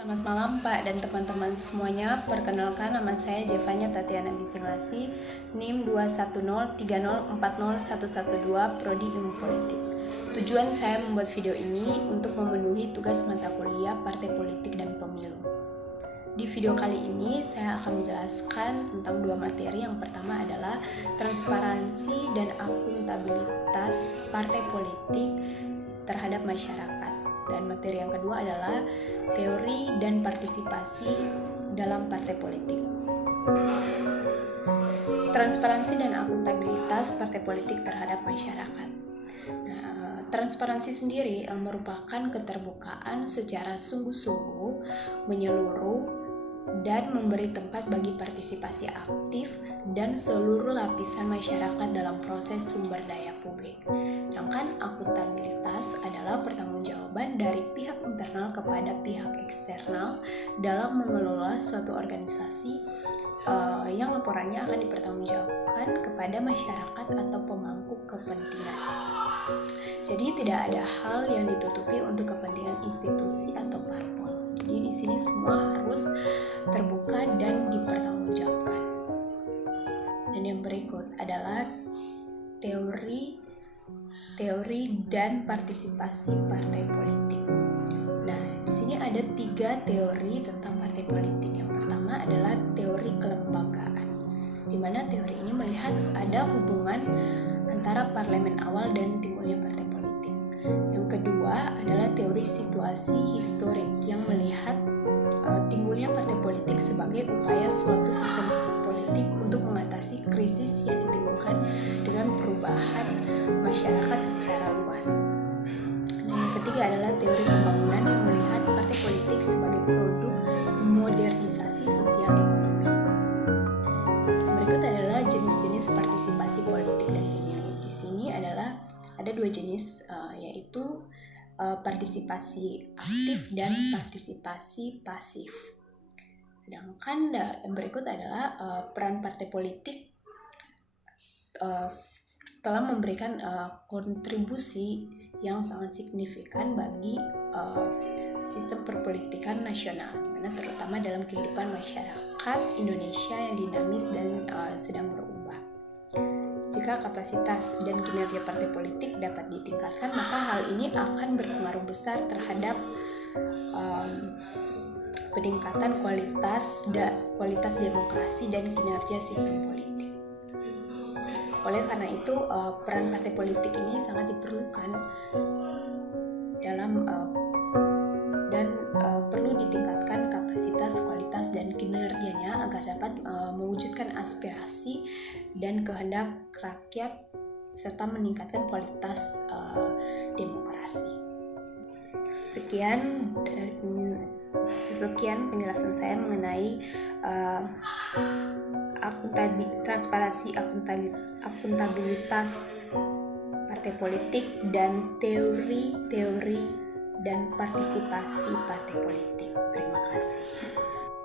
Selamat malam Pak dan teman-teman semuanya. Perkenalkan, nama saya Jevanya Tatiana Bisinglasi, NIM 21030401112, Prodi Ilmu Politik. Tujuan saya membuat video ini untuk memenuhi tugas mata kuliah Partai Politik dan Pemilu. Di video kali ini saya akan menjelaskan tentang dua materi. Yang pertama adalah transparansi dan akuntabilitas partai politik terhadap masyarakat. Dan materi yang kedua adalah teori dan partisipasi dalam partai politik. Transparansi dan akuntabilitas partai politik terhadap masyarakat. Nah, transparansi sendiri merupakan keterbukaan secara sungguh-sungguh, menyeluruh, dan memberi tempat bagi partisipasi aktif dan seluruh lapisan masyarakat dalam proses sumber daya publik. Sedangkan akuntabilitas adalah pertanggungjawaban dari pihak internal kepada pihak eksternal dalam mengelola suatu organisasi yang laporannya akan dipertanggungjawabkan kepada masyarakat atau pemangku kepentingan. Jadi tidak ada hal yang ditutupi untuk kepentingan institusi atau parpol. Jadi di sini semua harus terbuka dan dipertanggungjawabkan. Dan yang berikut adalah teori dan partisipasi partai politik. Nah, di sini ada 3 teori tentang partai politik. Yang pertama adalah teori kelembagaan, di mana teori ini melihat ada hubungan antara parlemen awal dan timbulnya partai politik. Yang kedua adalah teori situasi historik yang melihat timbulnya partai politik sebagai upaya suatu sistem politik untuk mengatasi krisis yang ditimbulkan dengan perubahan masyarakat secara luas. Nah, yang ketiga adalah teori pembangunan yang melihat partai politik sebagai produk modernisasi sosial ekonomi. Berikut adalah jenis-jenis partisipasi politik dan pemilu. Di sini adalah ada 2 jenis, yaitu partisipasi aktif dan partisipasi pasif. Sedangkan yang berikut adalah peran partai politik telah memberikan kontribusi yang sangat signifikan bagi sistem perpolitikan nasional, dimana terutama dalam kehidupan masyarakat Indonesia yang dinamis dan sedang berubah. Jika kapasitas dan kinerja partai politik dapat ditingkatkan, maka hal ini akan berpengaruh besar terhadap peningkatan kualitas demokrasi dan kinerja sistem politik. Oleh karena itu, peran partai politik ini sangat diperlukan dalam perlu ditingkatkan kapasitas, kualitas, dan kinerjanya agar dapat mewujudkan aspirasi dan kehendak rakyat serta meningkatkan kualitas demokrasi. Sekian penjelasan saya mengenai transparansi, akuntabilitas partai politik dan teori dan partisipasi partai politik. Terima kasih.